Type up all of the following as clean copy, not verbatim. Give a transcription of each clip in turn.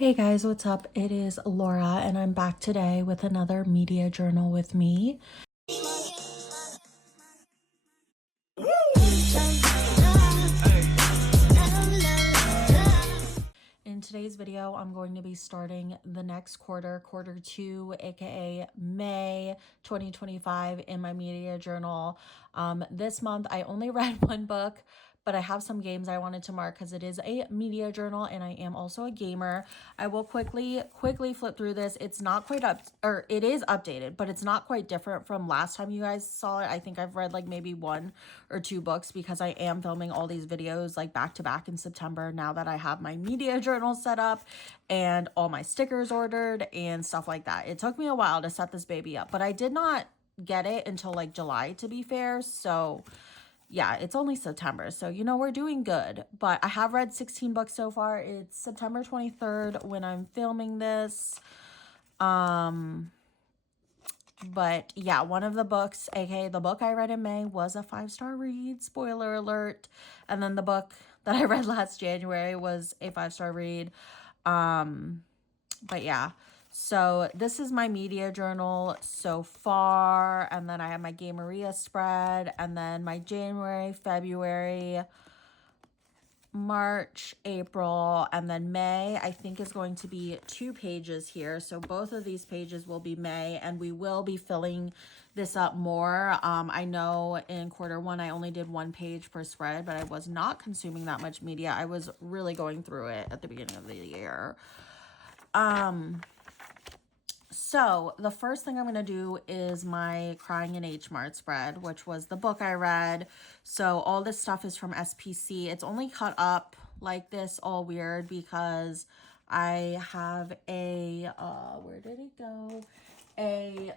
Hey guys, what's up? It is Laura, and I'm back today with another media journal with me. In today's video, I'm going to be starting the next quarter 2, aka May 2025, in my media journal. This month, I only read one book, but I have some games I wanted to mark because it is a media journal and I am also a gamer. I will quickly flip through this. It's not quite up, or it is updated, but it's not quite different from last time you guys saw it. I think I've read like maybe 1 or 2 books because I am filming all these videos like back to back in September now that I have my media journal set up and all my stickers ordered and stuff like that. It took me a while to set this baby up, but I did not get it until like July, to be fair. So yeah, it's only September, so you know we're doing good. But I have read 16 books so far. It's September 23rd when I'm filming this. But yeah, one of the books, aka the book I read in May, was a 5-star read, spoiler alert. And then the book that I read last January was a 5-star read. But yeah, so this is my media journal so far, and then I have my Gameria spread, and then my January, February, March, April, and then May, I think, is going to be 2 pages here. So both of these pages will be May, and we will be filling this up more. I know in Q1 I only did 1 page per spread, but I was not consuming that much media. I was really going through it at the beginning of the year. So the first thing I'm going to do is my Crying in H Mart spread, which was the book I read. So all this stuff is from SPC. It's only cut up like this all weird because I have a, where did it go? A,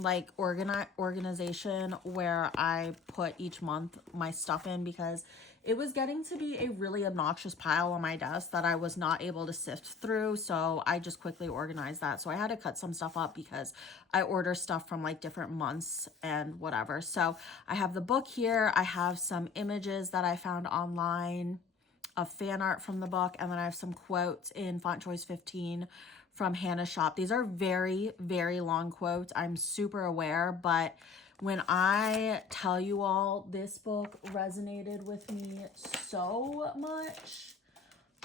like organization where I put each month my stuff in because it was getting to be a really obnoxious pile on my desk that I was not able to sift through. So I just quickly organized that. So I had to cut some stuff up because I order stuff from like different months and whatever. So I have the book here. I have some images that I found online of fan art from the book, and then I have some quotes in Font Choice 15 from Hannah's shop. These are very, very long quotes. I'm super aware, but when I tell you all this book resonated with me so much,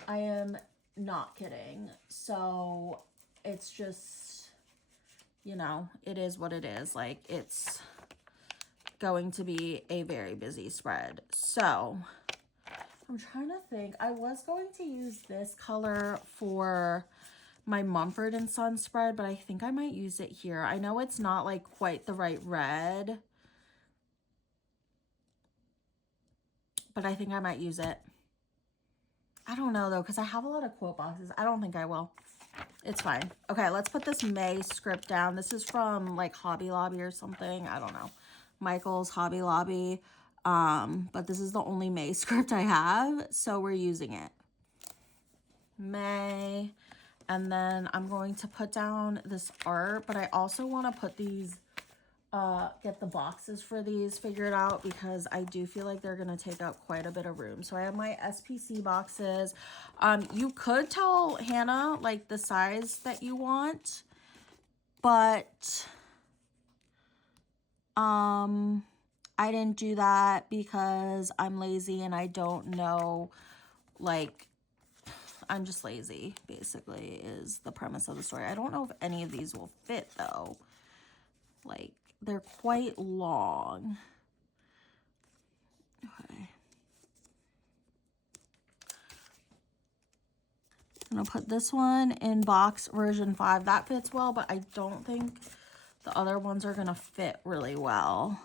I am not kidding. So it's just, you know, it is what it is. Like, it's going to be a very busy spread. So I'm trying to think. I was going to use this color for my Mumford & Son spread, but I think I might use it here. I know it's not like quite the right red, but I think I might use it. I don't know though, because I have a lot of quote boxes. I don't think I will. It's fine. Okay, let's put this May script down. This is from like Hobby Lobby or something. I don't know. Michael's Hobby Lobby. But this is the only May script I have, so we're using it. May. And then I'm going to put down this art, but I also want to put these, get the boxes for these figured out because I do feel like they're going to take up quite a bit of room. So I have my SPC boxes. You could tell Hannah like the size that you want, but I didn't do that because I'm lazy and I don't know, like, I'm just lazy, basically, is the premise of the story. I don't know if any of these will fit, though. Like, they're quite long. Okay. I'm going to put this one in box version 5. That fits well, but I don't think the other ones are going to fit really well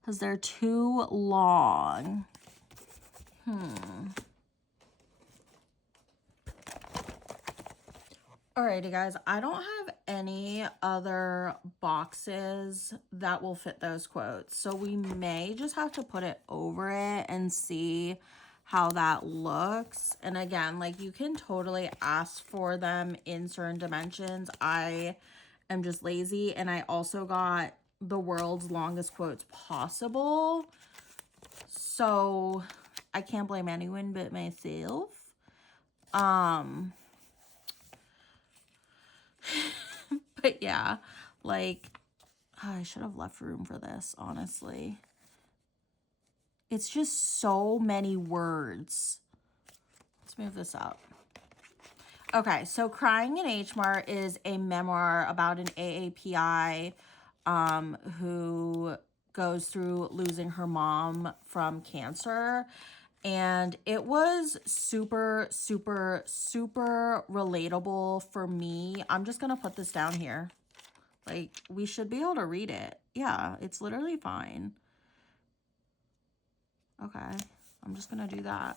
because they're too long. Alrighty guys, I don't have any other boxes that will fit those quotes. So we may just have to put it over it and see how that looks. And again, like you can totally ask for them in certain dimensions. I am just lazy, and I also got the world's longest quotes possible. So I can't blame anyone but myself. But yeah, like, I should have left room for this, honestly. It's just so many words. Let's move this up. Okay, so Crying in H Mart is a memoir about an AAPI who goes through losing her mom from cancer. And it was super, super, super relatable for me. I'm just going to put this down here. Like, we should be able to read it. Yeah, it's literally fine. Okay, I'm just going to do that.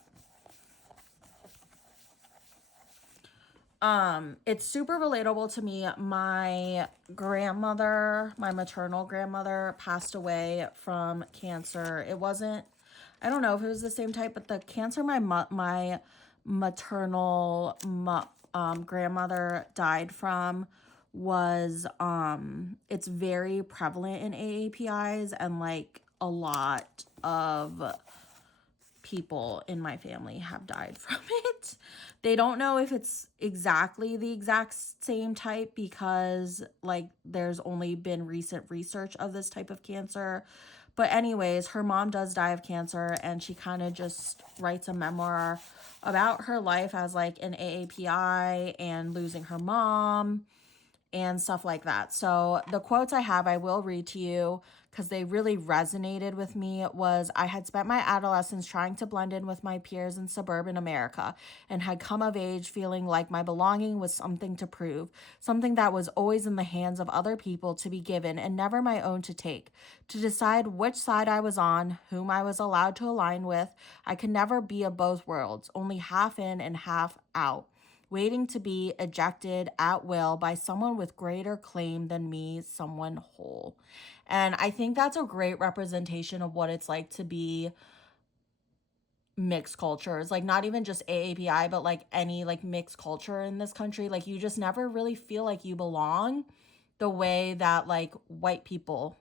It's super relatable to me. My grandmother, my maternal grandmother, passed away from cancer. It wasn't, I don't know if it was the same type, but the cancer my maternal grandmother died from was it's very prevalent in AAPIs, and like a lot of people in my family have died from it. They don't know if it's exactly the exact same type because like there's only been recent research of this type of cancer. But anyways, her mom does die of cancer, and she kind of just writes a memoir about her life as like an AAPI and losing her mom and stuff like that. So the quotes I have, I will read to you because they really resonated with me. Was, I had spent my adolescence trying to blend in with my peers in suburban America and had come of age feeling like my belonging was something to prove, something that was always in the hands of other people to be given and never my own to take. To decide which side I was on, whom I was allowed to align with, I could never be of both worlds, only half in and half out, waiting to be ejected at will by someone with greater claim than me, someone whole. And I think that's a great representation of what it's like to be mixed cultures, like not even just AAPI, but like any like mixed culture in this country. Like you just never really feel like you belong the way that like white people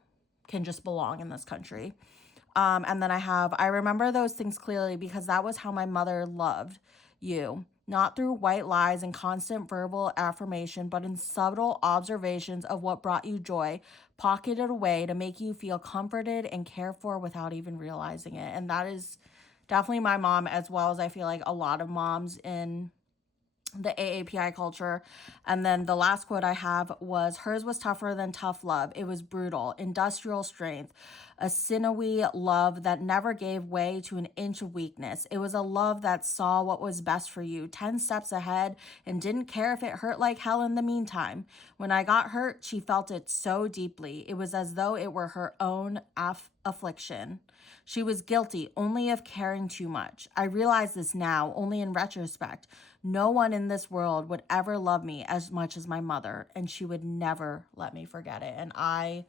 can just belong in this country. And then I remember those things clearly because that was how my mother loved you. Not through white lies and constant verbal affirmation, but in subtle observations of what brought you joy, pocketed away to make you feel comforted and cared for without even realizing it. And that is definitely my mom, as well as I feel like a lot of moms in the AAPI culture. And then the last quote I have was, hers was tougher than tough love. It was brutal, industrial strength, a sinewy love that never gave way to an inch of weakness. It was a love that saw what was best for you 10 steps ahead and didn't care if it hurt like hell in the meantime. When I got hurt, she felt it so deeply. It was as though it were her own affliction. She was guilty only of caring too much. I realize this now, only in retrospect. No one in this world would ever love me as much as my mother, and she would never let me forget it. And I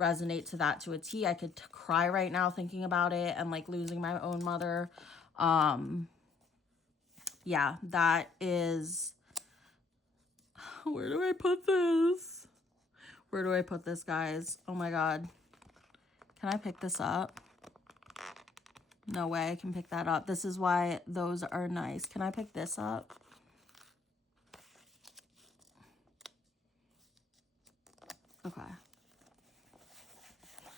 resonate to that to a T. I could cry right now thinking about it and like losing my own mother. Yeah, that is... Where do I put this? Where do I put this, guys? Oh my God. Can I pick this up? No way I can pick that up. This is why those are nice. Can I pick this up? Okay.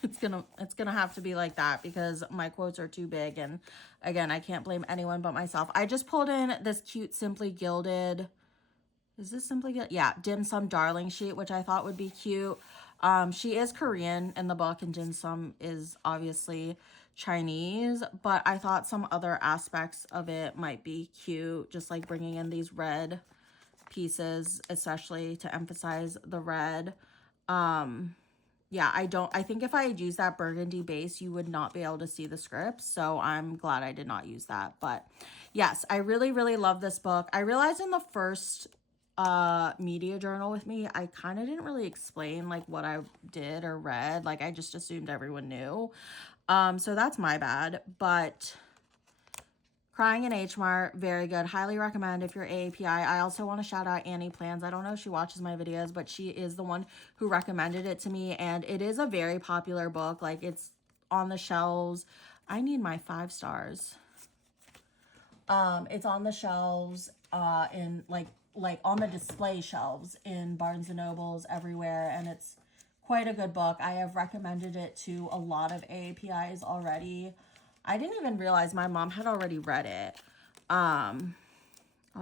It's gonna have to be like that because my quotes are too big, and again, I can't blame anyone but myself. I just pulled in this cute Simply Gilded. Is this Simply Gilded? Yeah, Dim Sum Darling sheet, which I thought would be cute. She is Korean in the book, and Dim Sum is obviously Chinese, but I thought some other aspects of it might be cute, just like bringing in these red pieces, especially to emphasize the red. Yeah, I think if I had used that burgundy base, you would not be able to see the scripts. So I'm glad I did not use that. But yes, I really, really love this book. I realized in the first media journal with me, I kind of didn't really explain like what I did or read. Like I just assumed everyone knew. So that's my bad. But Crying in H Mart, very good. Highly recommend if you're AAPI. I also want to shout out Annie Plans. I don't know if she watches my videos, but she is the one who recommended it to me. And it is a very popular book. Like, it's on the shelves. I need my 5 stars. It's on the shelves in like on the display shelves in Barnes and Nobles everywhere, and it's quite a good book. I have recommended it to a lot of AAPIs already. I didn't even realize my mom had already read it. I'll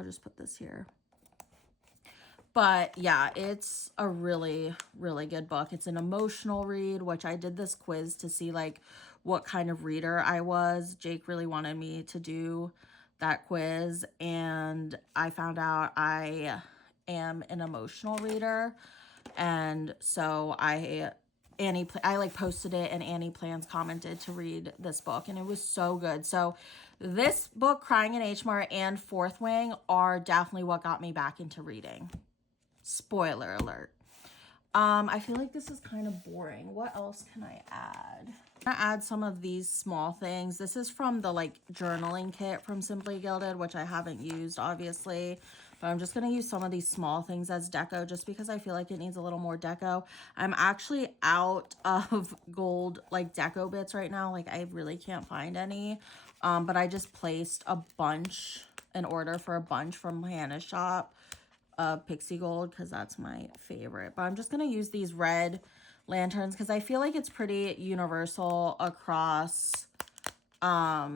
just put this here. But yeah, it's a really, really good book. It's an emotional read, which I did this quiz to see like what kind of reader I was. Jake really wanted me to do that quiz, and I found out I am an emotional reader. And so I like posted it, and Annie Plans commented to read this book, and it was so good. So this book, Crying in H Mart, and Fourth Wing are definitely what got me back into reading. Spoiler alert. I feel like this is kind of boring. What else can I add? I'm gonna add some of these small things. This is from the like journaling kit from Simply Gilded, which I haven't used obviously, but I'm just gonna use some of these small things as deco just because I feel like it needs a little more deco. I'm actually out of gold like deco bits right now. Like I really can't find any, but I just placed an order for a bunch from Hannah's shop of Pixie Gold because that's my favorite. But I'm just gonna use these red lanterns because I feel like it's pretty universal across. I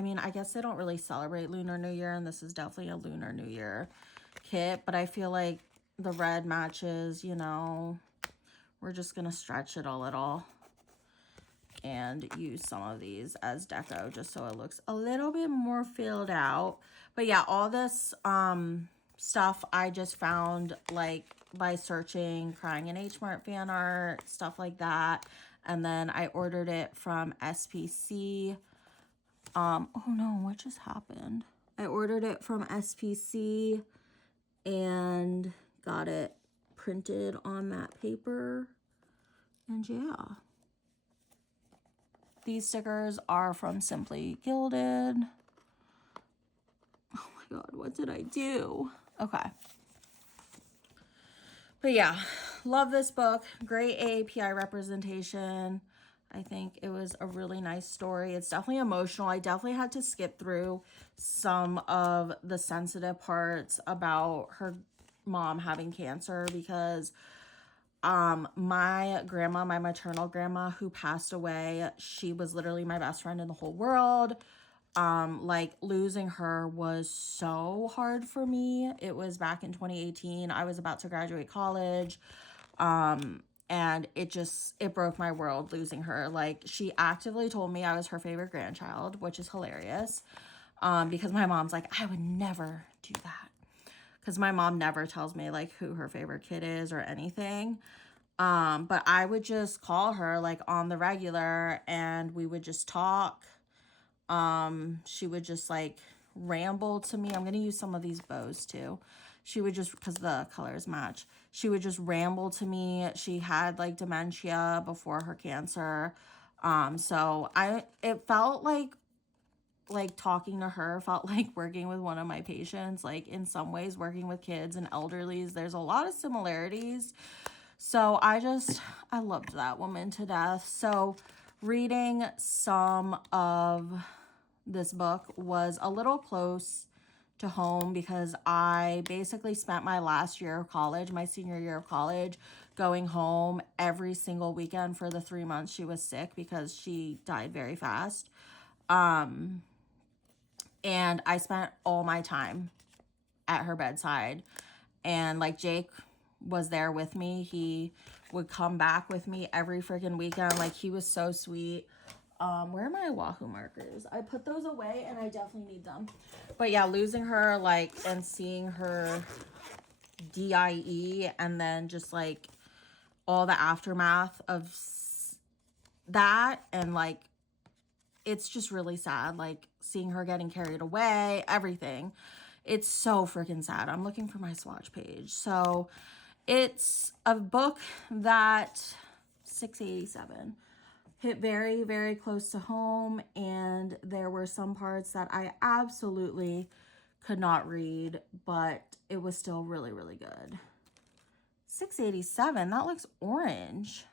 mean, I guess they don't really celebrate Lunar New Year, and this is definitely a Lunar New Year kit, but I feel like the red matches, you know. We're just gonna stretch it a little and use some of these as deco just so it looks a little bit more filled out. But yeah, all this stuff I just found like by searching Crying in H Mart fan art, stuff like that. And then I ordered it from SPC. Oh no, what just happened? I ordered it from SPC and got it printed on matte paper. And yeah. These stickers are from Simply Gilded. Oh my god, what did I do? Okay. But yeah, love this book. Great AAPI representation. I think it was a really nice story. It's definitely emotional. I definitely had to skip through some of the sensitive parts about her mom having cancer because my grandma, my maternal grandma who passed away, she was literally my best friend in the whole world. Like losing her was so hard for me. It was back in 2018. I was about to graduate college. And it broke my world losing her. Like she actively told me I was her favorite grandchild, which is hilarious. Because my mom's like, I would never do that. Because my mom never tells me like who her favorite kid is or anything. But I would just call her like on the regular and we would just talk. She would just like ramble to me. I'm going to use some of these bows too. She would just, because the colors match, she would just ramble to me. She had like dementia before her cancer. So it felt like talking to her felt like working with one of my patients. Like in some ways working with kids and elderlies, there's a lot of similarities. So I loved that woman to death. So reading some of this book was a little close to home because I basically spent my last year of college, my senior year of college, going home every single weekend for the 3 months she was sick because she died very fast. And I spent all my time at her bedside. And like Jake was there with me. He would come back with me every freaking weekend. Like he was so sweet. Where are my Wahoo markers? I put those away and I definitely need them. But yeah, losing her like and seeing her DIE and then just like all the aftermath of that and like it's just really sad, like seeing her getting carried away, everything. It's so freaking sad. I'm looking for my swatch page. So it's a book that 687 hit very, very close to home, and there were some parts that I absolutely could not read, but it was still really, really good. 687, that looks orange.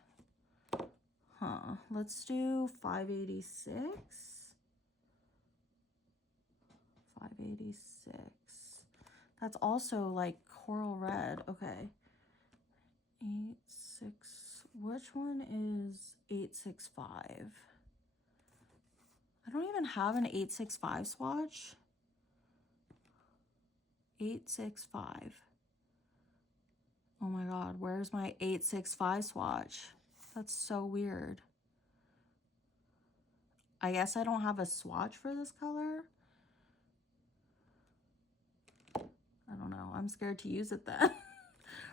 Huh, let's do 586. 86. That's also like coral red. Okay. 86. Which one is 865? I don't even have an 865 swatch. 865. Oh my God, where's my 865 swatch? That's so weird. I guess I don't have a swatch for this color. I don't know. I'm scared to use it then.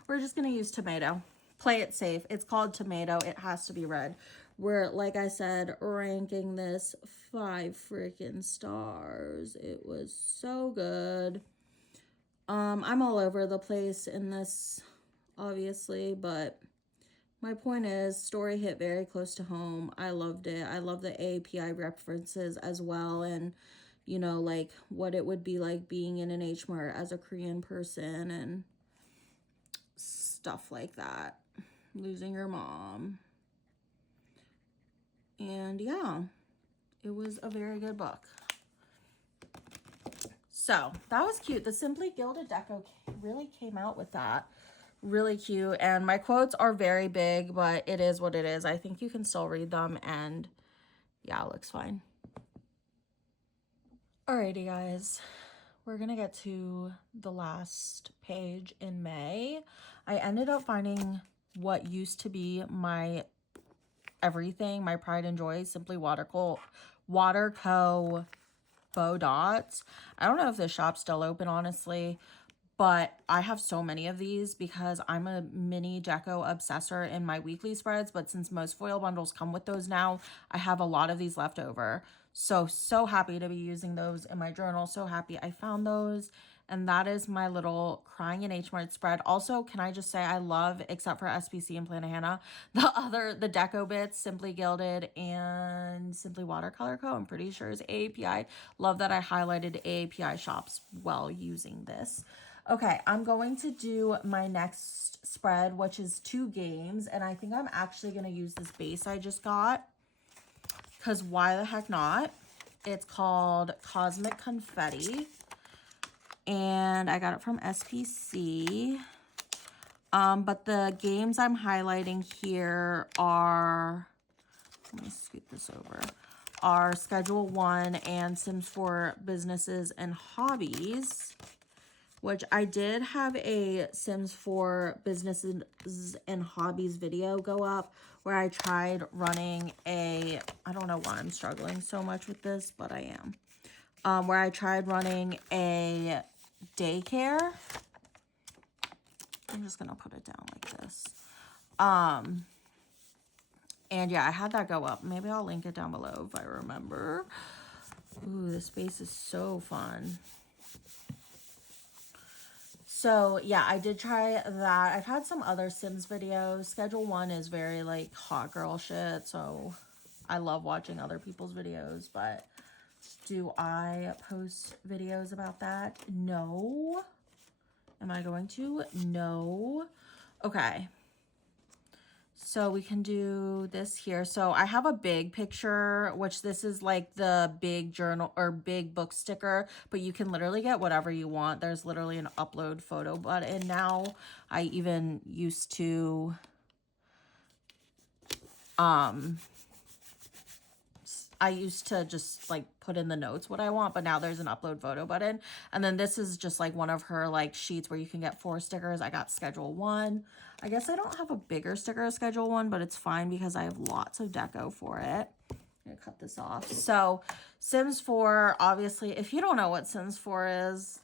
We're just going to use tomato. Play it safe. It's called tomato. It has to be red. We're, like I said, ranking this 5 freaking stars. It was so good. I'm all over the place in this, obviously, but my point is, story hit very close to home. I loved it. I love the API references as well, and you know, like what it would be like being in an H Mart as a Korean person and stuff like that. Losing your mom. And yeah, it was a very good book. So that was cute. The Simply Gilded Deco really came out with that. Really cute. And my quotes are very big, but it is what it is. I think you can still read them, and yeah, it looks fine. Alrighty, guys. We're gonna get to the last page in May. I ended up finding what used to be my everything, my pride and joy, Simply Waterco faux dots. I don't know if this shop's still open, honestly, but I have so many of these because I'm a mini deco obsessor in my weekly spreads, but since most foil bundles come with those now, I have a lot of these left over. So happy to be using those in my journal. So happy I found those. And that is my little Crying in H Mart spread. Also, can I just say I love, except for SPC and Plantahannah, the deco bits, Simply Gilded and Simply Watercolor Co. I'm pretty sure is AAPI. Love that I highlighted AAPI shops while using this. Okay, I'm going to do my next spread, which is 2 games. And I think I'm actually going to use this base I just got, because why the heck not? It's called Cosmic Confetti, and I got it from SPC. But the games I'm highlighting here are, let me scoot this over, are Schedule 1 and Sims 4 Businesses and Hobbies, which I did have a Sims 4 Businesses and Hobbies video go up where I tried running a, I don't know why I'm struggling so much with this, but I am. Where I tried running a daycare. I'm just going to put it down like this. And yeah, I had that go up. Maybe I'll link it down below if I remember. Ooh, this space is so fun. So yeah, I did try that. I've had some other Sims videos. Schedule 1 is very like hot girl shit, so I love watching other people's videos, but do I post videos about that? No. Am I going to? No. Okay. So we can do this here. So I have a big picture, which this is like the big journal or big book sticker, but you can literally get whatever you want. There's literally an upload photo button now. I even used to, just like put in the notes what I want, but now there's an upload photo button. And then this is just like one of her like sheets where you can get 4 stickers. I got Schedule 1. I guess I don't have a bigger sticker of Schedule 1, but it's fine because I have lots of deco for it. I'm gonna cut this off. So Sims 4, obviously, if you don't know what Sims 4 is,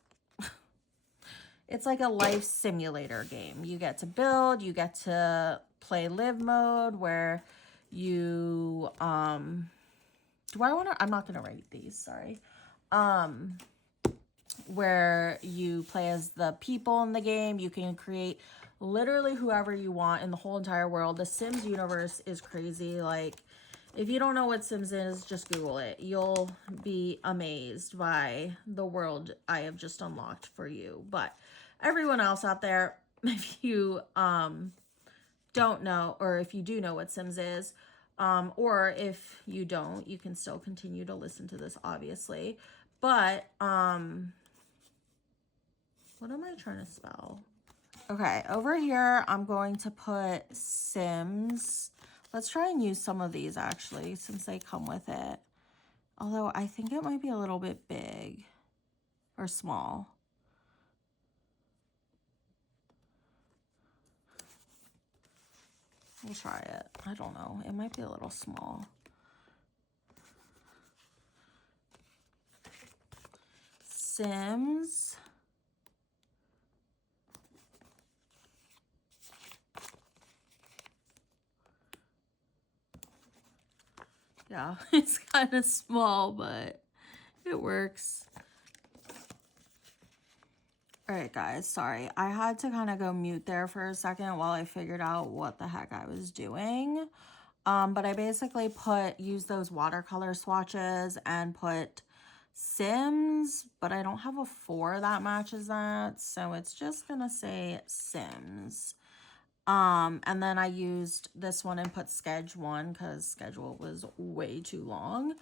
it's like a life simulator game. You get to build, you get to play live mode where you, do I want to, I'm not going to rate these, sorry. Where you play as the people in the game. You can create literally whoever you want in the whole entire world. The Sims universe is crazy. Like, if you don't know what Sims is, just Google it. You'll be amazed by the world I have just unlocked for you. But everyone else out there, if you don't know, or if you do know what Sims is, or if you don't, you can still continue to listen to this, obviously. But What am I trying to spell? Okay, over here, I'm going to put Sims. Let's try and use some of these, actually, since they come with it. Although, I think it might be a little bit big or small. We'll try it. I don't know. It might be a little small. Sims. Yeah, it's kind of small, but it works. All right, guys, sorry. I had to kind of go mute there for a second while I figured out what the heck I was doing. But I basically used those watercolor swatches and put Sims, but I don't have a 4 that matches that, so it's just gonna say Sims. And then I used this one and put Sketch 1 because schedule was way too long.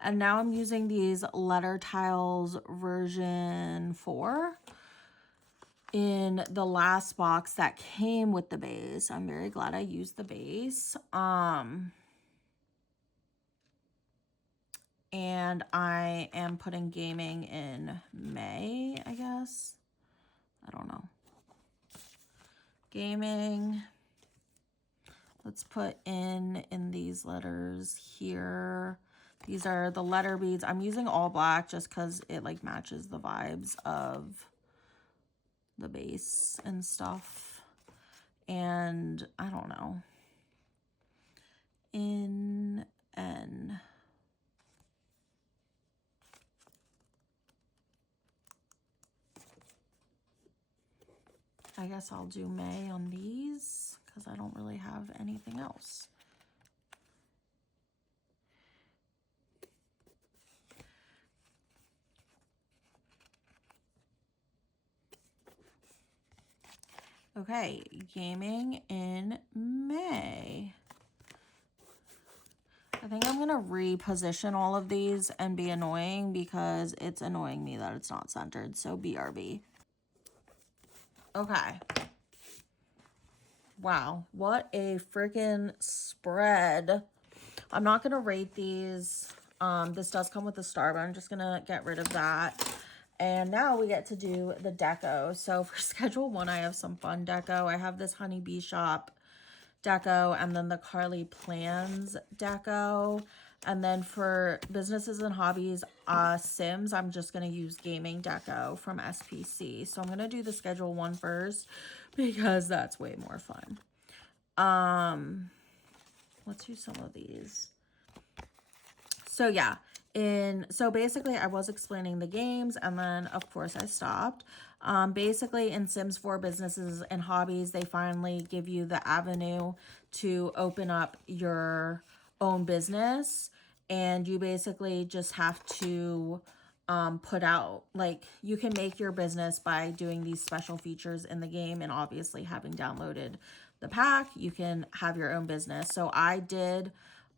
And now I'm using these letter tiles version 4 in the last box that came with the base. I'm very glad I used the base. And I am putting gaming in May, I guess. I don't know. Gaming. Let's put in these letters here. These are the letter beads. I'm using all black just because it like matches the vibes of the base and stuff. And I don't know. In N. I guess I'll do May on these because I don't really have anything else. Okay, gaming in May. I think I'm gonna reposition all of these and be annoying because it's annoying me that it's not centered, so BRB. Okay. Wow, what a freaking spread. I'm not gonna rate these. This does come with a star, but I'm just gonna get rid of that. And now we get to do the deco. So for schedule 1, I have some fun deco. I have this Honey Bee Shop deco and then the Carly Plans deco. And then for businesses and hobbies, Sims, I'm just going to use gaming deco from SPC. So I'm going to do the schedule 1 first because that's way more fun. Let's do some of these. So yeah, so basically I was explaining the games and then of course I stopped. Basically in Sims 4 businesses and hobbies, they finally give you the avenue to open up your own business, and you basically just have to put out, like, you can make your business by doing these special features in the game, and obviously having downloaded the pack, you can have your own business. So I did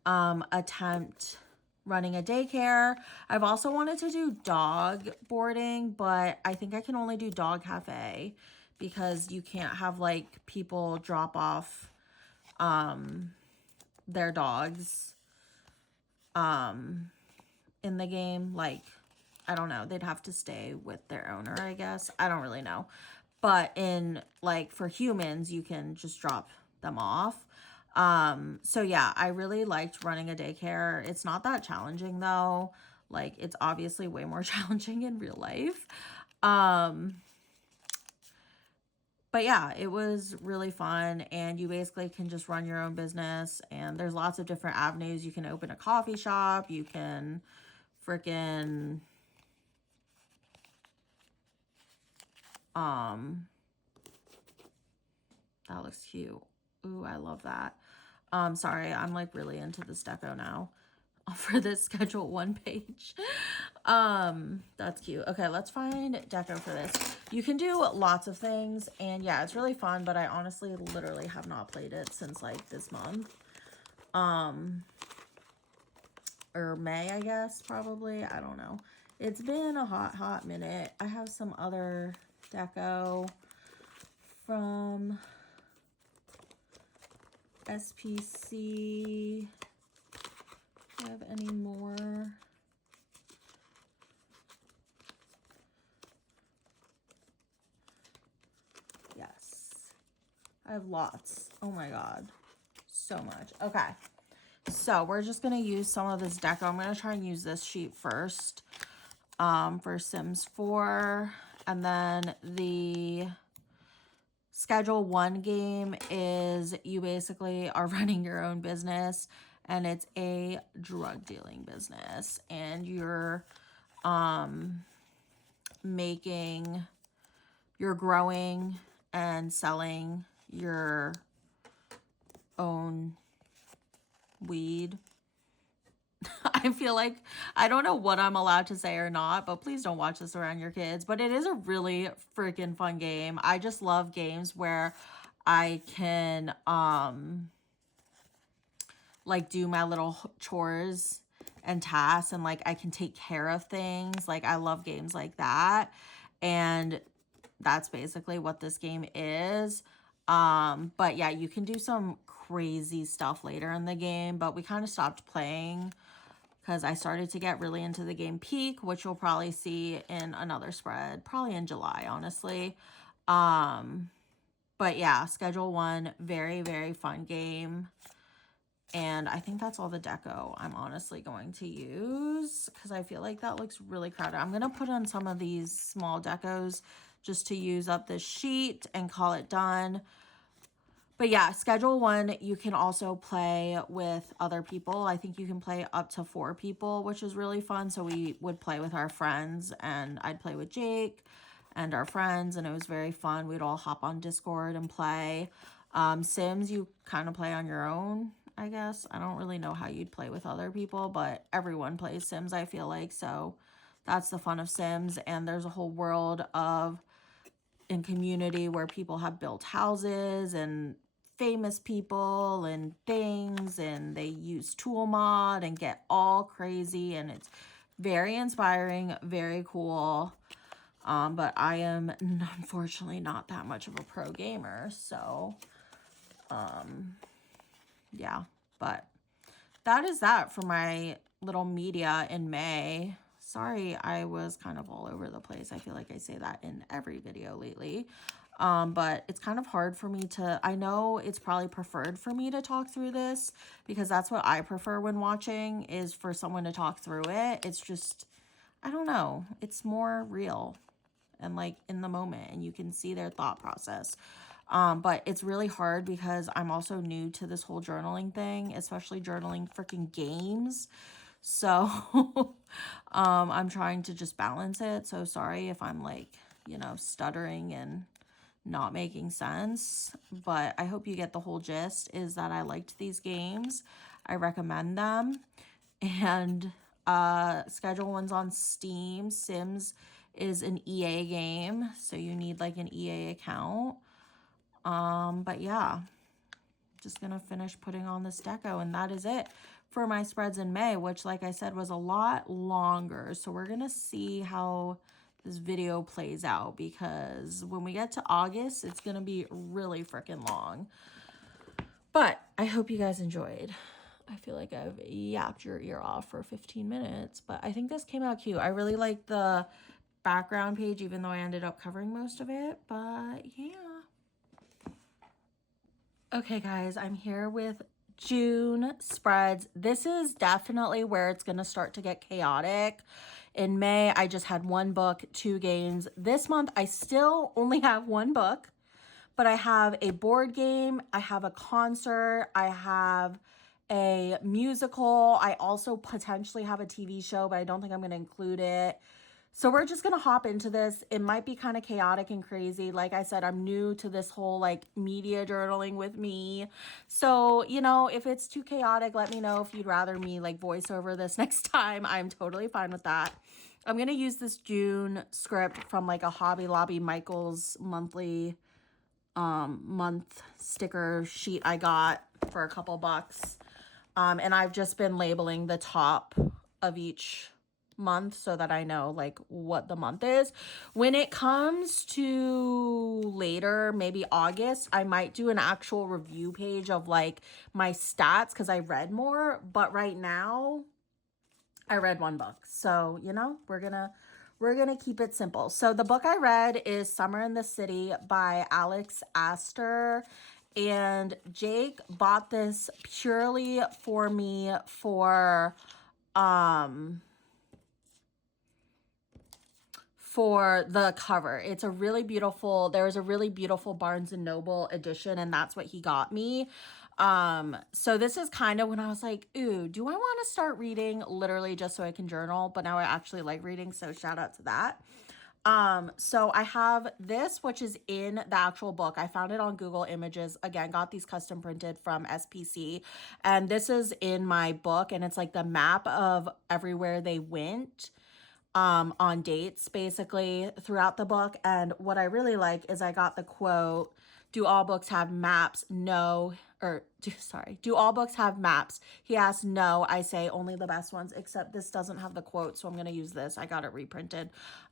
attempt running a daycare. I've also wanted to do dog boarding, but I think I can only do dog cafe because you can't have like people drop off their dogs in the game. Like, I don't know, they'd have to stay with their owner, I guess. I don't really know. But in like for humans, you can just drop them off. So yeah, I really liked running a daycare. It's not that challenging though. Like, it's obviously way more challenging in real life. But yeah, it was really fun, and you basically can just run your own business, and there's lots of different avenues. You can open a coffee shop, you can freaking that looks cute. Ooh, I love that. Sorry, I'm like really into this deco now for this schedule 1 page. That's cute. Okay, let's find deco for this. You can do lots of things, and yeah, it's really fun, but I honestly literally have not played it since like this month. Or May, I guess, probably. I don't know. It's been a hot minute. I have some other deco from SPC. Do I have any more? Yes. I have lots. Oh my god. So much. Okay. So we're just going to use some of this deco. I'm going to try and use this sheet first for Sims 4. And then the Schedule 1 game is you basically are running your own business, and it's a drug dealing business, and you're growing and selling your own weed. I feel like I don't know what I'm allowed to say or not, but please don't watch this around your kids. But it is a really freaking fun game. I just love games where I can like do my little chores and tasks, and like I can take care of things. Like I love games like that. And that's basically what this game is. But yeah, you can do some crazy stuff later in the game, but we kind of stopped playing because I started to get really into the game Peak, which you'll probably see in another spread, probably in July, honestly. But yeah, Schedule 1, very, very fun game. And I think that's all the deco I'm honestly going to use because I feel like that looks really crowded. I'm going to put on some of these small decos just to use up this sheet and call it done. But yeah, Schedule 1, you can also play with other people. I think you can play up to 4 people, which is really fun. So we would play with our friends, and I'd play with Jake and our friends, and it was very fun. We'd all hop on Discord and play. Sims, you kind of play on your own, I guess. I don't really know how you'd play with other people, but everyone plays Sims, I feel like. So that's the fun of Sims. And there's a whole world in community where people have built houses and famous people and things, and they use tool mod and get all crazy, and it's very inspiring, very cool. But I am unfortunately not that much of a pro gamer, so yeah. But that is that for my little media in May. Sorry, I was kind of all over the place. I feel like I say that in every video lately. But it's kind of hard for me to, I know it's probably preferred for me to talk through this because that's what I prefer when watching, is for someone to talk through it. It's just, I don't know. It's more real and like in the moment, and you can see their thought process. But it's really hard because I'm also new to this whole journaling thing, especially journaling freaking games. So I'm trying to just balance it. So sorry if I'm like, you know, stuttering and not making sense, but I hope you get the whole gist, is that I liked these games. I recommend them. And Schedule 1's on Steam. Sims is an EA game, so you need like an EA account. But yeah, just gonna finish putting on this deco, and that is it for my spreads in May, which, like I said, was a lot longer. So we're gonna see how this video plays out, because when we get to August, it's gonna be really freaking long. But I hope you guys enjoyed. I feel like I've yapped your ear off for 15 minutes, but I think this came out cute. I really like the background page, even though I ended up covering most of it, but yeah. Okay, guys, I'm here with June spreads. This is definitely where it's going to start to get chaotic. In May, I just had 1 book, 2 games. This month, I still only have 1 book, but I have a board game, I have a concert, I have a musical. I also potentially have a TV show, but I don't think I'm going to include it. So we're just going to hop into this. It might be kind of chaotic and crazy. Like I said, I'm new to this whole like media journaling with me. So, you know, if it's too chaotic, let me know if you'd rather me like voice over this next time. I'm totally fine with that. I'm going to use this June script from like a Hobby Lobby Michaels monthly month sticker sheet I got for a couple bucks. And I've just been labeling the top of each month so that I know like what the month is. When it comes to later, maybe August, I might do an actual review page of like my stats because I read more. But right now, I read one book. So, you know, we're gonna keep it simple. So the book I read is Summer in the City by Alex Astor. And Jake bought this purely for me for the cover. It's a really beautiful, there was a really beautiful Barnes and Noble edition, and that's what he got me. So this is kind of when I was like, ooh, do I want to start reading literally just so I can journal? But now I actually like reading, so shout out to that. So I have this, which is in the actual book. I found it on Google Images. Again, got these custom printed from SPC. And this is in my book, and it's like the map of everywhere they went on dates basically throughout the book. And what I really like is I got the quote, do all books have maps? No, do all books have maps? He asked, no. I say only the best ones, except this doesn't have the quote, so I'm going to use this. I got it reprinted.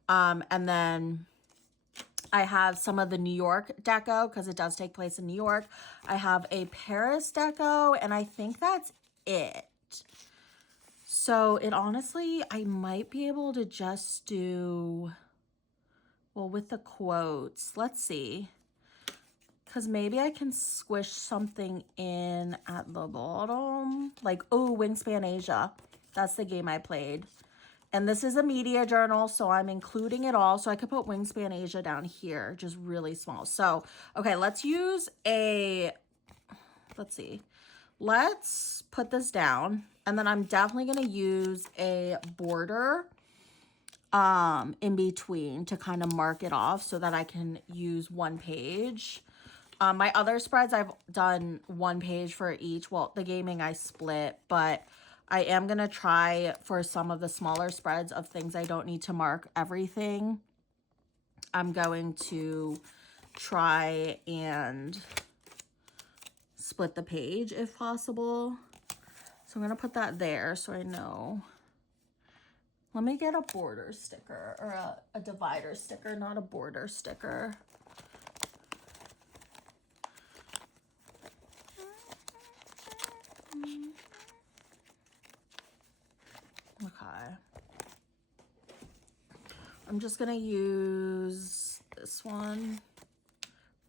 And then I have some of the New York deco because it does take place in New York. I have a Paris deco, and I think that's it. So it honestly, I might be able to just do, well, with the quotes, let's see. Because maybe I can squish something in at the bottom. Like, oh, Wingspan Asia. That's the game I played. And this is a media journal, so I'm including it all. So I could put Wingspan Asia down here, just really small. So, okay, let's use a, let's see. Let's put this down. And then I'm definitely going to use a border in between to kind of mark it off so that I can use one page. My other spreads, I've done one page for each. Well, the gaming I split, but I am going to try for some of the smaller spreads of things I don't need to mark everything. I'm going to try and split the page if possible. So I'm going to put that there so I know. Let me get a border sticker or a divider sticker, not a border sticker. Okay. I'm just going to use this one.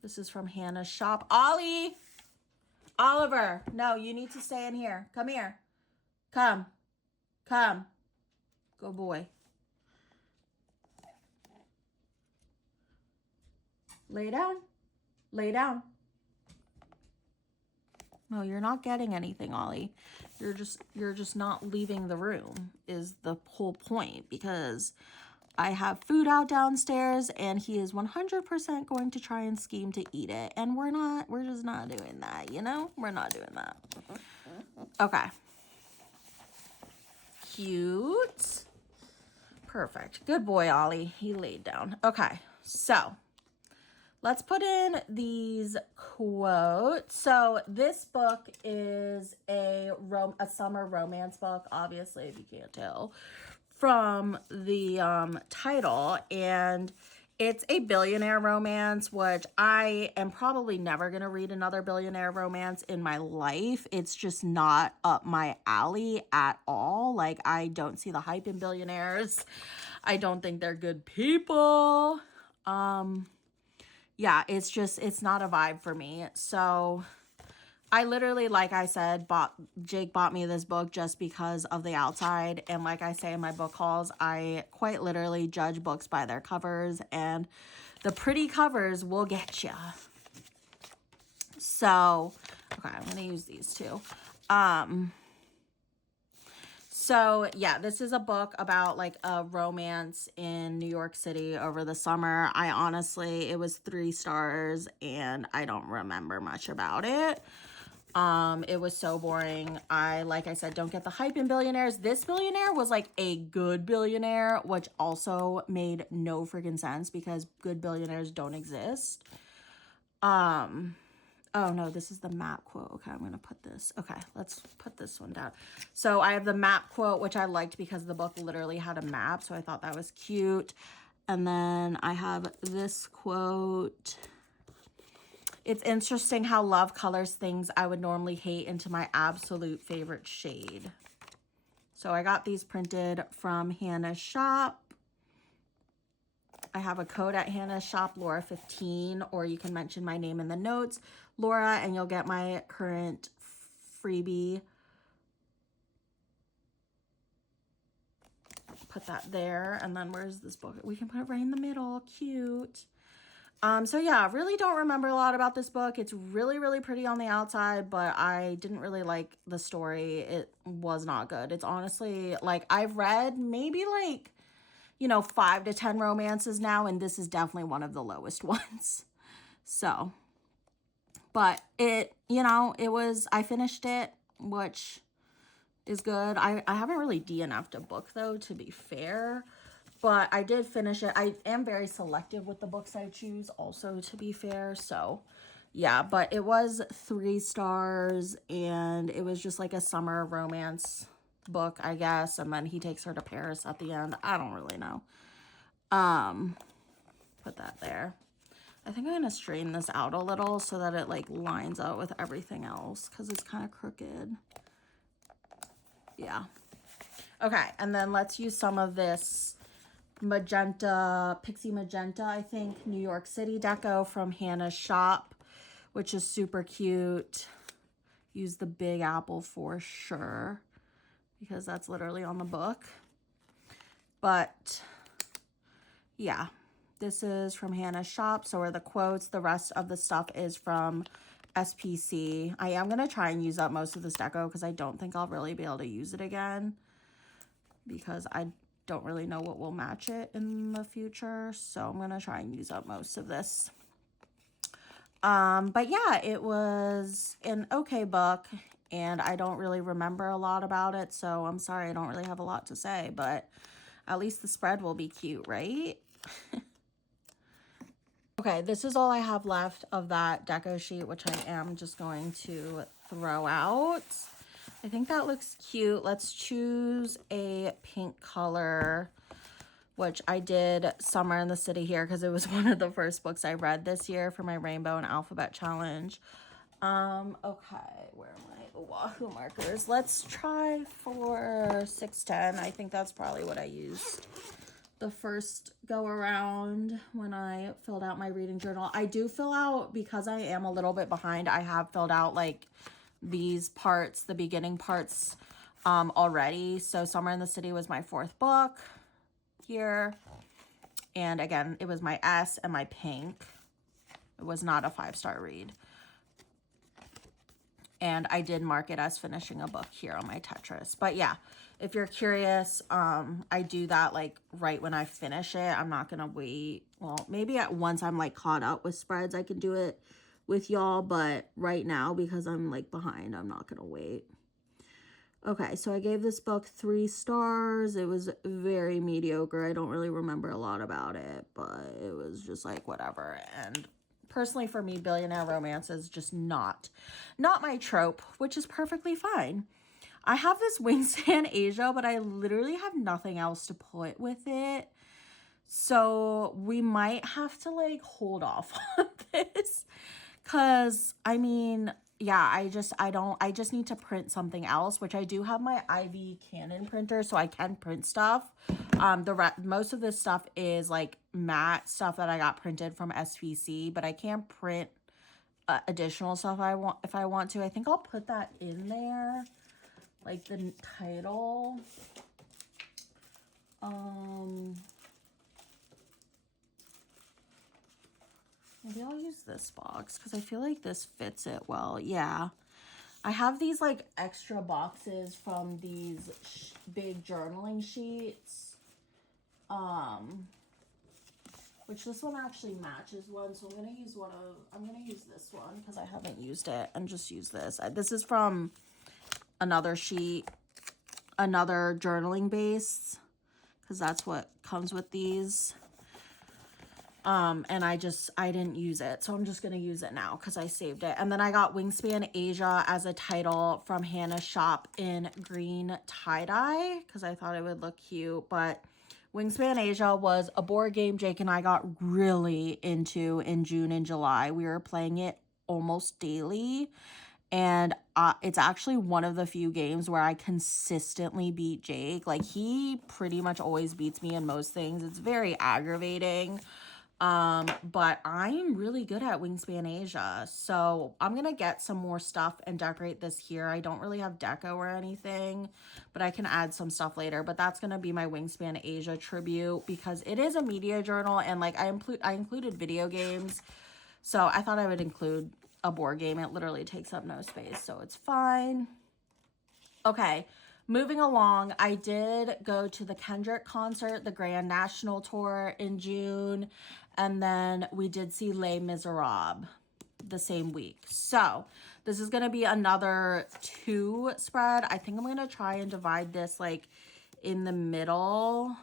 This is from Hannah's shop. Ollie! Oliver! No, you need to stay in here. Come here. Come. Come. Good boy. Lay down. Lay down. No, you're not getting anything, Ollie. You're just not leaving the room is the whole point, because I have food out downstairs and he is 100% going to try and scheme to eat it. And we're just not doing that, you know? We're not doing that. Okay. Cute. Perfect. Good boy, Ollie. He laid down. Okay, so let's put in these quotes. So this book is a summer romance book, obviously, if you can't tell from the title. And it's a billionaire romance, which I am probably never going to read another billionaire romance in my life. It's just not up my alley at all. Like, I don't see the hype in billionaires. I don't think they're good people. Yeah, it's not a vibe for me. So I literally, like I said, Jake bought me this book just because of the outside. And like I say in my book hauls, I quite literally judge books by their covers, and the pretty covers will get you. So, okay, I'm going to use these two. So yeah, this is a book about like a romance in New York City over the summer. It was 3 stars and I don't remember much about it. It was so boring. Like I said, don't get the hype in billionaires. This billionaire was like a good billionaire, which also made no freaking sense because good billionaires don't exist. Oh no, this is the map quote. Okay, I'm gonna put this. Okay, let's put this one down. So I have the map quote, which I liked because the book literally had a map, so I thought that was cute. And then I have this quote. It's interesting how love colors things I would normally hate into my absolute favorite shade. So I got these printed from Hannah's shop. I have a code at Hannah's shop, Laura15, or you can mention my name in the notes, Laura, and you'll get my current freebie. Put that there. And then where's this book? We can put it right in the middle. Cute. So yeah, really don't remember a lot about this book. It's really, really pretty on the outside, but I didn't really like the story. It was not good. It's honestly, like, I've read maybe like, you know, 5 to 10 romances now, and this is definitely one of the lowest ones. So, but it, you know, it was, I finished it, which is good. I haven't really DNF'd a book though, to be fair. But I did finish it. I am very selective with the books I choose also, to be fair. So, yeah. But it was 3 stars. And it was just like a summer romance book, I guess. And then he takes her to Paris at the end. I don't really know. Put that there. I think I'm going to straighten this out a little so that it like lines up with everything else. Because it's kind of crooked. Yeah. Okay. And then let's use some of this magenta, Pixie Magenta, I think, New York City deco from Hannah's shop, which is super cute. Use the Big Apple for sure, because that's literally on the book. But yeah, this is from Hannah's shop. So are the quotes. The rest of the stuff is from SPC. I am going to try and use up most of this deco because I don't think I'll really be able to use it again, because I don't really know what will match it in the future. So I'm going to try and use up most of this. But yeah, it was an okay book, and I don't really remember a lot about it. So I'm sorry, I don't really have a lot to say, but at least the spread will be cute, right? Okay, this is all I have left of that deco sheet, which I am just going to throw out. I think that looks cute. Let's choose a pink color, which I did Summer in the City here because it was one of the first books I read this year for my Rainbow and Alphabet Challenge. Okay, where are my Oahu markers? Let's try for 610. I think that's probably what I used the first go around when I filled out my reading journal. I do fill out, because I am a little bit behind, I have filled out like these parts, the beginning parts, already. So Summer in the City was my 4th book here. And again, it was my S and my pink. It was not a 5-star read. And I did mark it as finishing a book here on my Tetris. But yeah, if you're curious, I do that like right when I finish it. I'm not gonna wait. Well, maybe once I'm like caught up with spreads, I can do it with y'all. But right now, because I'm like behind, I'm not gonna wait. Okay, so I gave this book 3 stars. It was very mediocre. I don't really remember a lot about it, but it was just like whatever. And personally for me, billionaire romance is just not my trope, which is perfectly fine. I have this Wingspan Asia, but I literally have nothing else to put with it. So we might have to like hold off on this, because I mean, yeah, I just need to print something else, which I do have my Ivy Canon printer, so I can print stuff. Most of this stuff is like matte stuff that I got printed from SPC, but I can print additional stuff if I want to. I think I'll put that in there, like the title. Maybe I'll use this box because I feel like this fits it well. Yeah. I have these like extra boxes from these big journaling sheets. Which this one actually matches one. So I'm going to use this one because I haven't used it, and just use this. This is from another sheet, another journaling base, because that's what comes with these. And I didn't use it. So I'm just going to use it now because I saved it. And then I got Wingspan Asia as a title from Hannah's shop in green tie-dye because I thought it would look cute. But Wingspan Asia was a board game Jake and I got really into in June and July. We were playing it almost daily. And it's actually one of the few games where I consistently beat Jake. Like, he pretty much always beats me in most things. It's very aggravating. But I'm really good at Wingspan Asia. So I'm going to get some more stuff and decorate this here. I don't really have deco or anything, but I can add some stuff later. But that's going to be my Wingspan Asia tribute because it is a media journal. And like I included video games. So I thought I would include a board game. It literally takes up no space. So it's fine. Okay. Moving along, I did go to the Kendrick concert, the Grand National Tour in June, and then we did see Les Miserables the same week. So this is going to be another 2 spread. I think I'm going to try and divide this like in the middle.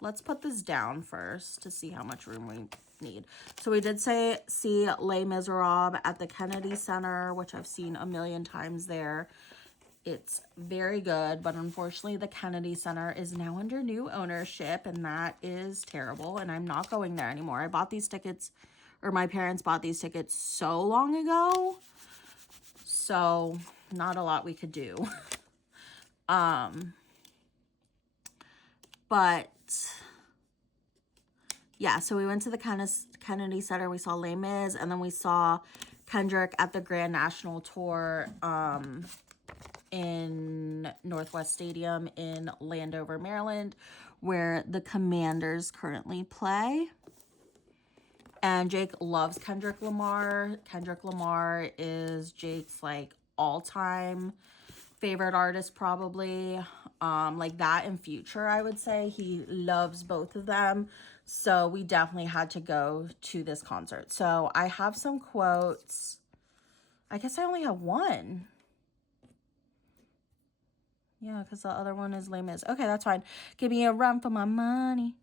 Let's put this down first to see how much room we need. So we did see Les Miserables at the Kennedy Center, which I've seen a million times there. It's very good, but unfortunately the Kennedy Center is now under new ownership, and that is terrible, and I'm not going there anymore. I bought these tickets, or my parents bought these tickets so long ago, so not a lot we could do. But yeah, so we went to the Kennedy Center, we saw Les Mis, and then we saw Kendrick at the Grand National Tour, in Northwest Stadium in Landover, Maryland, where the Commanders currently play. And Jake loves Kendrick Lamar. Kendrick Lamar is Jake's like all-time favorite artist, probably. Like that and Future, I would say. He loves both of them. So we definitely had to go to this concert. So I have some quotes. I guess I only have one. Yeah, because the other one is Les Mis. Okay, that's fine. Give me a run for my money.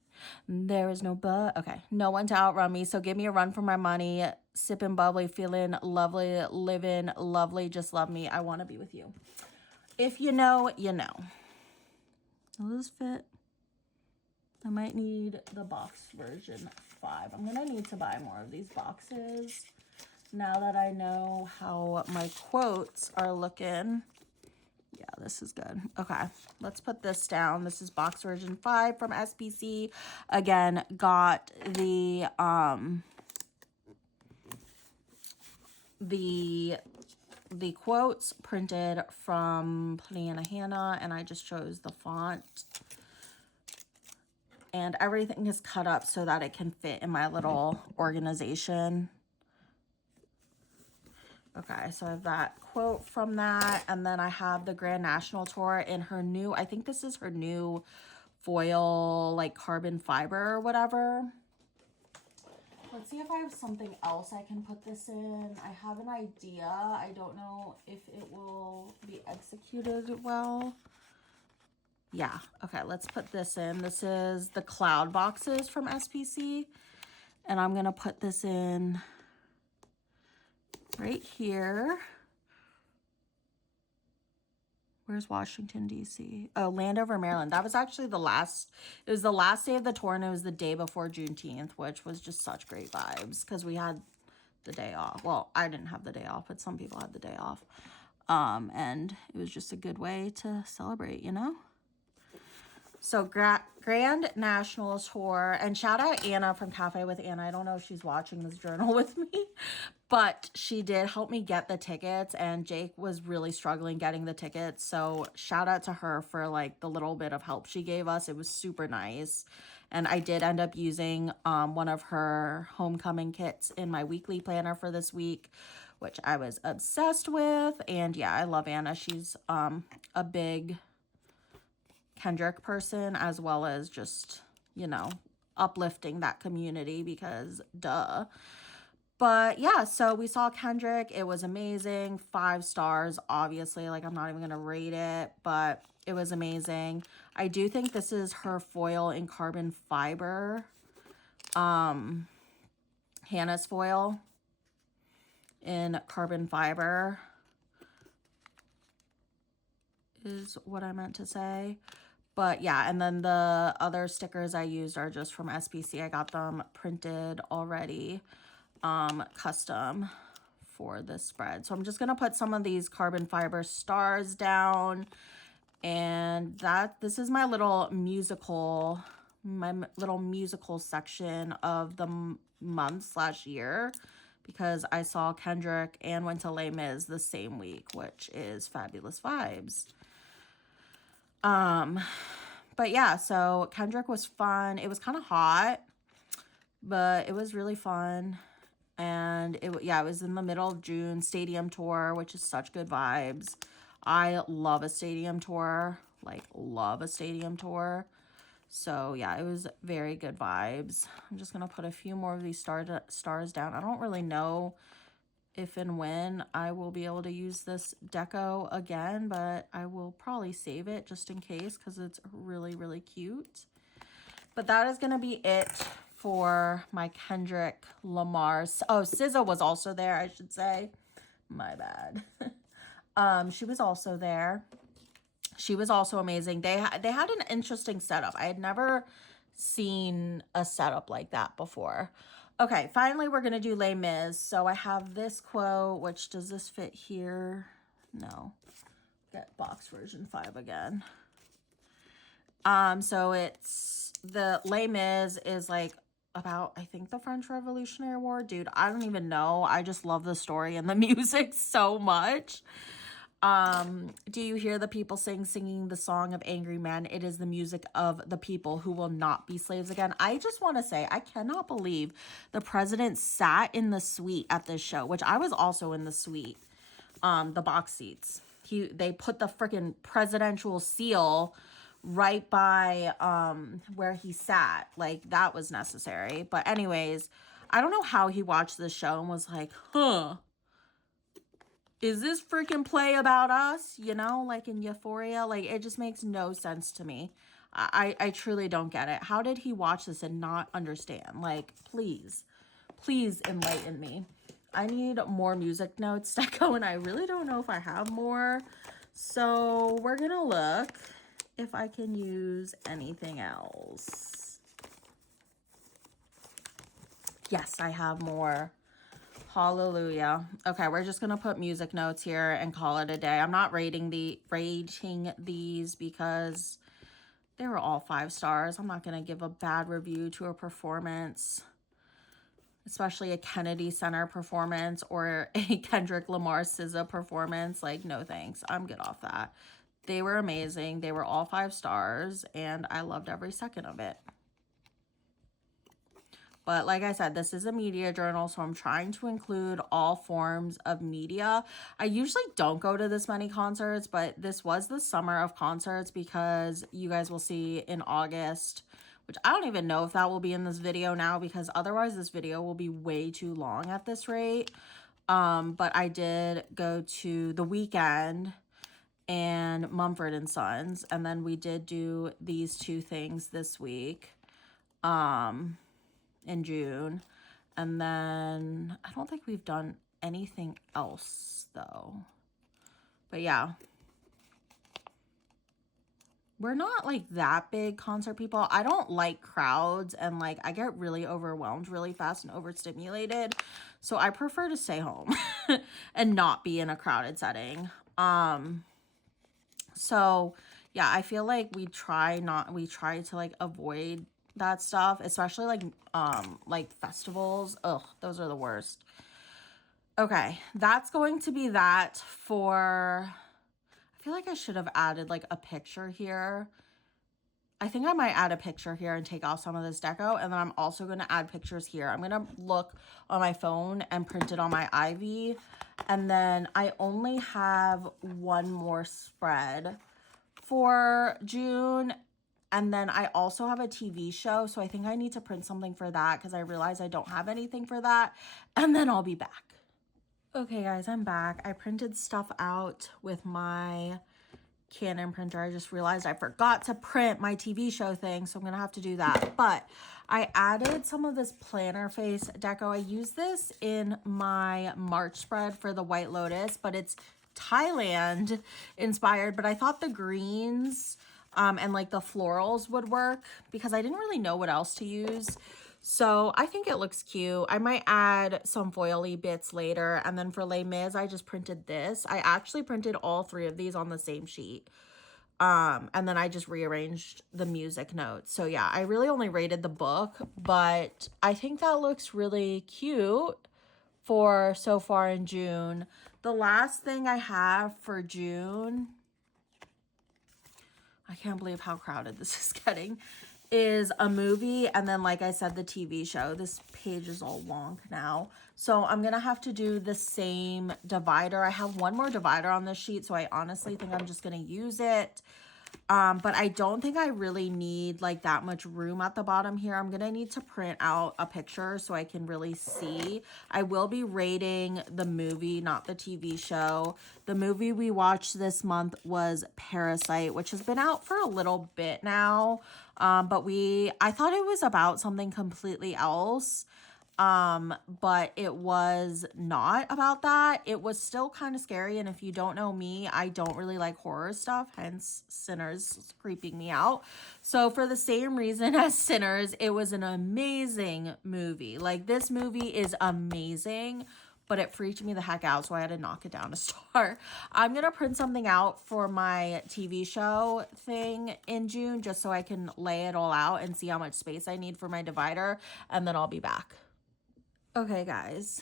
There is no but. Okay, no one to outrun me. So give me a run for my money. Sipping bubbly, feeling lovely, living lovely. Just love me. I want to be with you. If you know, you know. Will this fit? I might need the box version 5. I'm going to need to buy more of these boxes now that I know how my quotes are looking. Yeah, this is good. Okay, let's put this down. This is box version 5 from SPC. Again, got the quotes printed from Pollyanna Hannah, and I just chose the font. And everything is cut up so that it can fit in my little organization. Okay, so I have that quote from that, and then I have the Grand National Tour in her new, I think this is her new foil, like carbon fiber or whatever. Let's see if I have something else I can put this in. I have an idea. I don't know if it will be executed well. Yeah, okay, let's put this in. This is the cloud boxes from SPC, and I'm going to put this in right here. Where's Washington, D.C.? Oh, Landover, Maryland. That was actually the last day of the tour, and it was the day before Juneteenth, which was just such great vibes because we had the day off. Well, I didn't have the day off, but some people had the day off. And it was just a good way to celebrate, you know? So Grand National Tour, and shout out Anna from Cafe with Anna. I don't know if she's watching this journal with me, but she did help me get the tickets, and Jake was really struggling getting the tickets. So shout out to her for like the little bit of help she gave us. It was super nice. And I did end up using one of her homecoming kits in my weekly planner for this week, which I was obsessed with. And yeah, I love Anna. She's a big Kendrick person, as well as just, you know, uplifting that community because duh. But yeah, so we saw Kendrick. It was amazing. 5 stars, obviously. Like, I'm not even going to rate it, but it was amazing. I do think this is her foil in carbon fiber. Hannah's foil in carbon fiber is what I meant to say. But yeah, and then the other stickers I used are just from SPC. I got them printed already, custom for this spread. So I'm just gonna put some of these carbon fiber stars down, and this is my little musical section of the month/year, because I saw Kendrick and went to Les Mis the same week, which is fabulous vibes. But yeah, so Kendrick was fun. It was kind of hot, but it was really fun. And it was in the middle of June. Stadium tour, which is such good vibes. I love a stadium tour, like love a stadium tour. So yeah, it was very good vibes. I'm just gonna put a few more of these stars down. I don't really know if and when I will be able to use this deco again, but I will probably save it just in case, because it's really, really cute. But that is gonna be it for my Kendrick Lamar. Oh, SZA was also there, I should say. My bad. She was also there. She was also amazing. They had an interesting setup. I had never seen a setup like that before. Okay, finally we're gonna do Les Mis. So I have this quote, which does this fit here? No. Get box version 5 again. So it's the Les Mis is like about, I think, the French Revolutionary War. Dude, I don't even know. I just love the story and the music so much. Do you hear the people singing the song of angry men? It is the music of the people who will not be slaves again. I just want to say, I cannot believe the president sat in the suite at this show, which I was also in the suite, the box seats. They put the freaking presidential seal right by where he sat. Like, that was necessary. But anyways, I don't know how he watched this show and was like, huh, is this freaking play about us? You know, like in Euphoria? Like, it just makes no sense to me. I truly don't get it. How did he watch this and not understand? Like, please enlighten me. I need more music notes, Deco, and I really don't know if I have more. So we're gonna look if I can use anything else. Yes, I have more. Hallelujah. Okay, we're just gonna put music notes here and call it a day. I'm not rating these because they were all 5 stars. I'm not gonna give a bad review to a performance, especially a Kennedy Center performance or a Kendrick Lamar SZA performance. Like, no thanks. I'm good off that. They were amazing. They were all 5 stars, and I loved every second of it. But like I said, this is a media journal, so I'm trying to include all forms of media. I usually don't go to this many concerts, but this was the summer of concerts, because you guys will see in August, which I don't even know if that will be in this video now, because otherwise this video will be way too long at this rate. But I did go to The Weeknd and Mumford & Sons, and then we did do these 2 things this week. In June, and then I don't think we've done anything else though. But yeah, we're not like that big concert people. I don't like crowds, and like I get really overwhelmed really fast and overstimulated, so I prefer to stay home and not be in a crowded setting. So yeah, I feel like we try to like avoid that stuff, especially like festivals. Ugh, those are the worst. Okay, that's going to be that for, I feel like I should have added like a picture here. I think I might add a picture here and take off some of this deco, and then I'm also going to add pictures here. I'm going to look on my phone and print it on my Ivy, and then I only have one more spread for June. And then I also have a TV show, so I think I need to print something for that, because I realize I don't have anything for that. And then I'll be back. Okay, guys, I'm back. I printed stuff out with my Canon printer. I just realized I forgot to print my TV show thing, so I'm going to have to do that. But I added some of this planner face deco. I used this in my March spread for the White Lotus, but it's Thailand inspired, but I thought the greens and like the florals would work because I didn't really know what else to use. So I think it looks cute. I might add some foily bits later. And then for Les Mis, I just printed this. I actually printed all 3 of these on the same sheet. And then I just rearranged the music notes. So yeah, I really only rated the book, but I think that looks really cute for so far in June. The last thing I have for June, I can't believe how crowded this is getting, is a movie, and then like I said, the TV show. This page is all wonk now, so I'm gonna have to do the same divider. I have one more divider on this sheet, so I honestly think I'm just gonna use it. But I don't think I really need like that much room at the bottom here. I'm gonna need to print out a picture so I can really see. I will be rating the movie, not the TV show. The movie we watched this month was Parasite, which has been out for a little bit now. But I thought it was about something completely else. But it was not about that. It was still kind of scary, and if you don't know me, I don't really like horror stuff, hence Sinners creeping me out. So for the same reason as Sinners, it was an amazing movie. Like, this movie is amazing, but it freaked me the heck out, so I had to knock it down a star. I'm gonna print something out for my TV show thing in June just so I can lay it all out and see how much space I need for my divider, and then I'll be back. Okay, guys,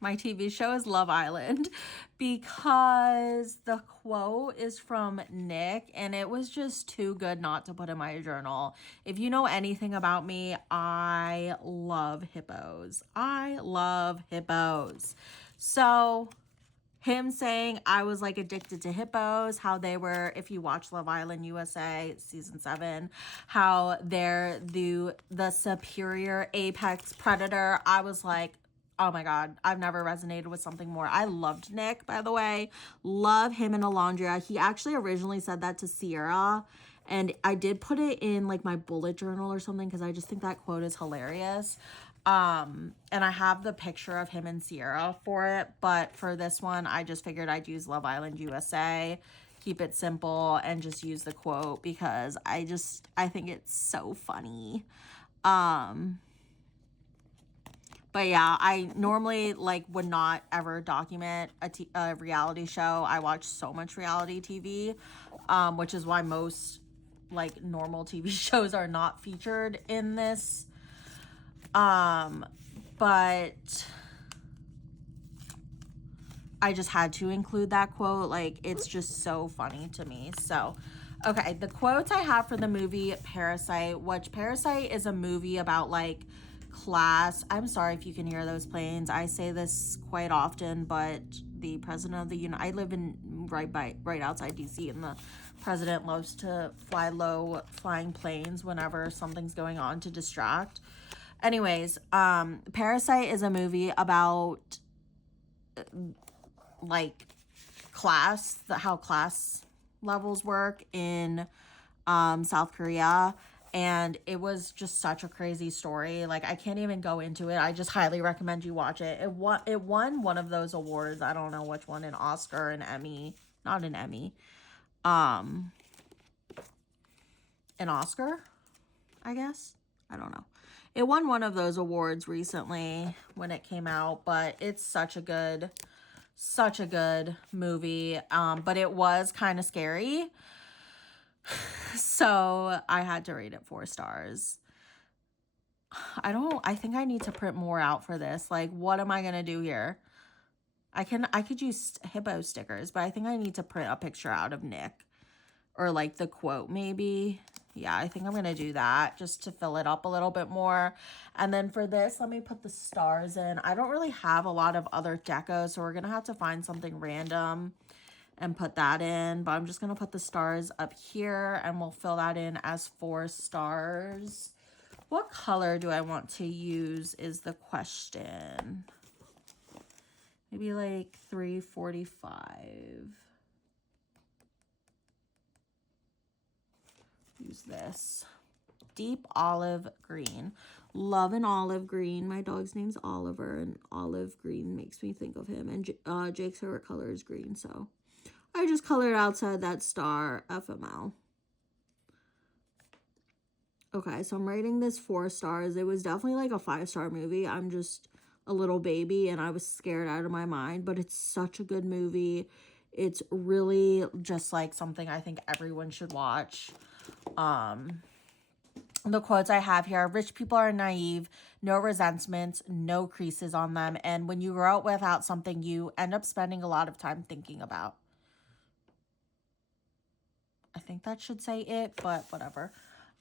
my TV show is Love Island because the quote is from Nick and it was just too good not to put in my journal. If you know anything about me, I love hippos. I love hippos. So him saying I was like addicted to hippos, how they were, if you watch Love Island USA season 7, how they're the superior apex predator. I was like, oh my God, I've never resonated with something more. I loved Nick, by the way. Love him in Alondria. He actually originally said that to Sierra, and I did put it in like my bullet journal or something because I just think that quote is hilarious. And I have the picture of him and Sierra for it, but for this one, I just figured I'd use Love Island USA, keep it simple, and just use the quote because I think it's so funny. But yeah, I normally like would not ever document a reality show. I watch so much reality TV, which is why most like normal TV shows are not featured in this. But I just had to include that quote. Like, it's just so funny to me. So, okay, the quotes I have for the movie Parasite, which Parasite is a movie about like class. I'm sorry if you can hear those planes. I say this quite often, but the president of the I live in right outside DC, and the president loves to fly low flying planes whenever something's going on to distract. Anyways, Parasite is a movie about like class, how class levels work in South Korea, and it was just such a crazy story. Like, I can't even go into it. I just highly recommend you watch it. It won one of those awards. I don't know which one, an Oscar, an Emmy, not an Emmy. An Oscar, I guess. I don't know. It won one of those awards recently when it came out, but it's such a good movie. But it was kind of scary. So I had to rate it 4 stars. I think I need to print more out for this. Like, what am I going to do here? I could use hippo stickers, but I think I need to print a picture out of Nick or like the quote maybe. Yeah, I think I'm going to do that just to fill it up a little bit more. And then for this, let me put the stars in. I don't really have a lot of other decos, so we're going to have to find something random and put that in. But I'm just going to put the stars up here, and we'll fill that in as 4 stars. What color do I want to use is the question. Maybe like 345. Use this. deep olive green. Love an olive green. My dog's name's Oliver, and olive green makes me think of him. And Jake's favorite color is green, so I just colored outside that star FML. Okay, so I'm rating this 4 stars. It was definitely like a 5-star movie. I'm just a little baby and I was scared out of my mind, but it's such a good movie. It's really just like something I think everyone should watch. The quotes I have here: rich people are naive, no resentments, no creases on them, and when you grow up without something, you end up spending a lot of time thinking about. I think that should say it, but whatever.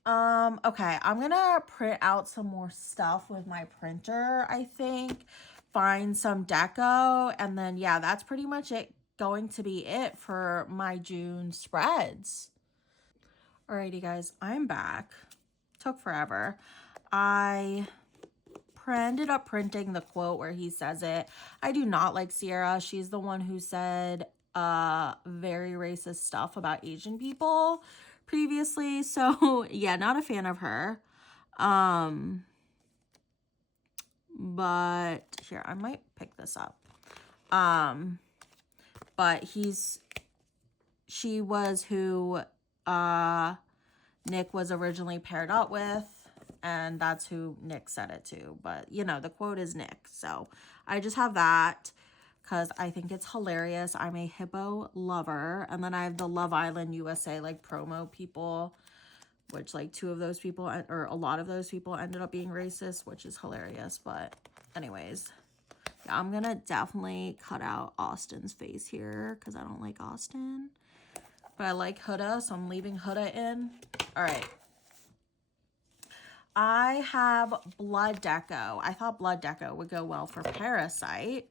Okay, I'm gonna print out some more stuff with my printer, I think. Find some deco, and then yeah, that's pretty much going to be it for my June spreads. Alrighty guys, I'm back. Took forever. I ended up printing the quote where he says it. I do not like Sierra. She's the one who said very racist stuff about Asian people previously. So yeah, not a fan of her. But here, I might pick this up. But she was who Nick was originally paired up with, and that's who Nick said it to. But you know, the quote is Nick, so I just have that because I think it's hilarious. I'm a hippo lover. And then I have the Love Island USA like promo people, which like 2 of those people, or a lot of those people, ended up being racist, which is hilarious. But anyways, yeah, I'm gonna definitely cut out Austin's face here because I don't like Austin. But I like Huda, so I'm leaving Huda in. All right. I have Blood Deco. I thought Blood Deco would go well for Parasite.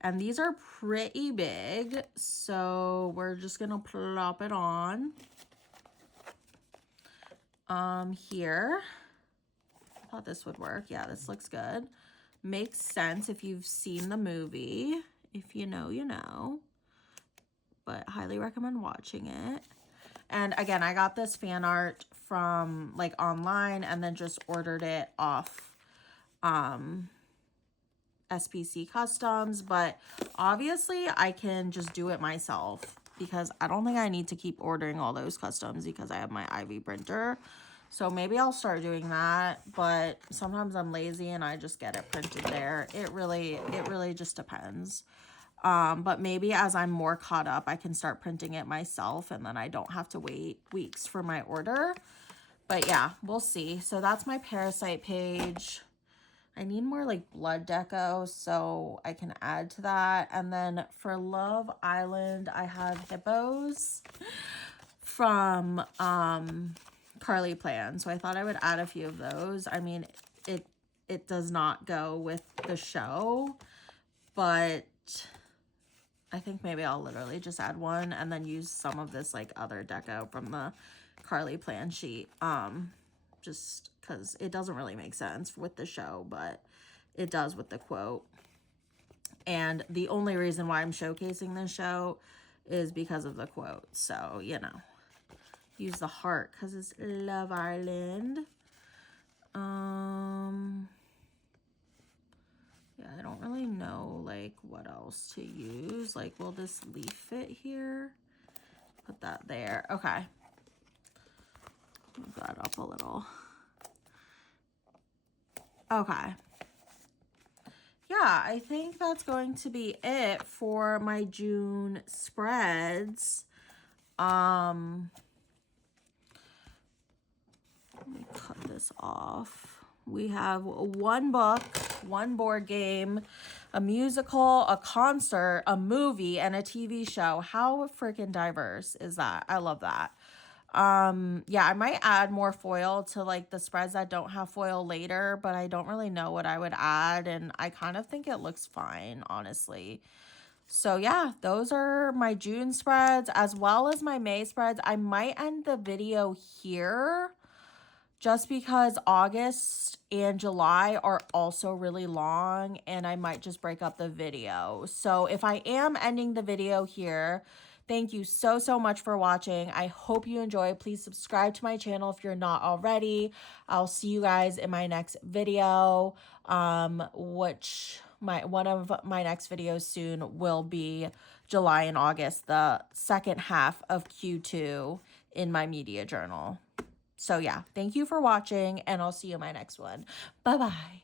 And these are pretty big, so we're just gonna plop it on. Here. I thought this would work. Yeah, this looks good. Makes sense if you've seen the movie. If you know, you know. But highly recommend watching it. And again, I got this fan art from like online and then just ordered it off SPC Customs, but obviously I can just do it myself because I don't think I need to keep ordering all those customs because I have my Ivy printer. So maybe I'll start doing that, but sometimes I'm lazy and I just get it printed there. It really just depends. But maybe as I'm more caught up, I can start printing it myself and then I don't have to wait weeks for my order. But yeah, we'll see. So that's my Parasite page. I need more like Blood Deco, so I can add to that. And then for Love Island, I have hippos from Carly Plan. So I thought I would add a few of those. I mean, it does not go with the show, but I think maybe I'll literally just add one and then use some of this like other deco from the Carly Plan sheet. Just because it doesn't really make sense with the show, but it does with the quote. And the only reason why I'm showcasing this show is because of the quote. So, you know, use the heart because it's Love Island. Yeah, I don't really know like what else to use. Like, will this leaf fit here? Put that there. Okay. Move that up a little. Okay. Yeah, I think that's going to be it for my June spreads. Let me cut this off. We have 1 book, 1 board game, a musical, a concert, a movie, and a TV show. How freaking diverse is that? I love that. Yeah, I might add more foil to like the spreads that don't have foil later, but I don't really know what I would add, and I kind of think it looks fine, honestly. So yeah, those are my June spreads as well as my May spreads. I might end the video here just because August and July are also really long and I might just break up the video. So if I am ending the video here, Thank you so, so much for watching. I hope you enjoy. Please subscribe to my channel if you're not already. I'll see you guys in my next video, which one of my next videos soon will be July and August, the second half of Q2 in my media journal. So yeah, thank you for watching, and I'll see you in my next one. Bye-bye.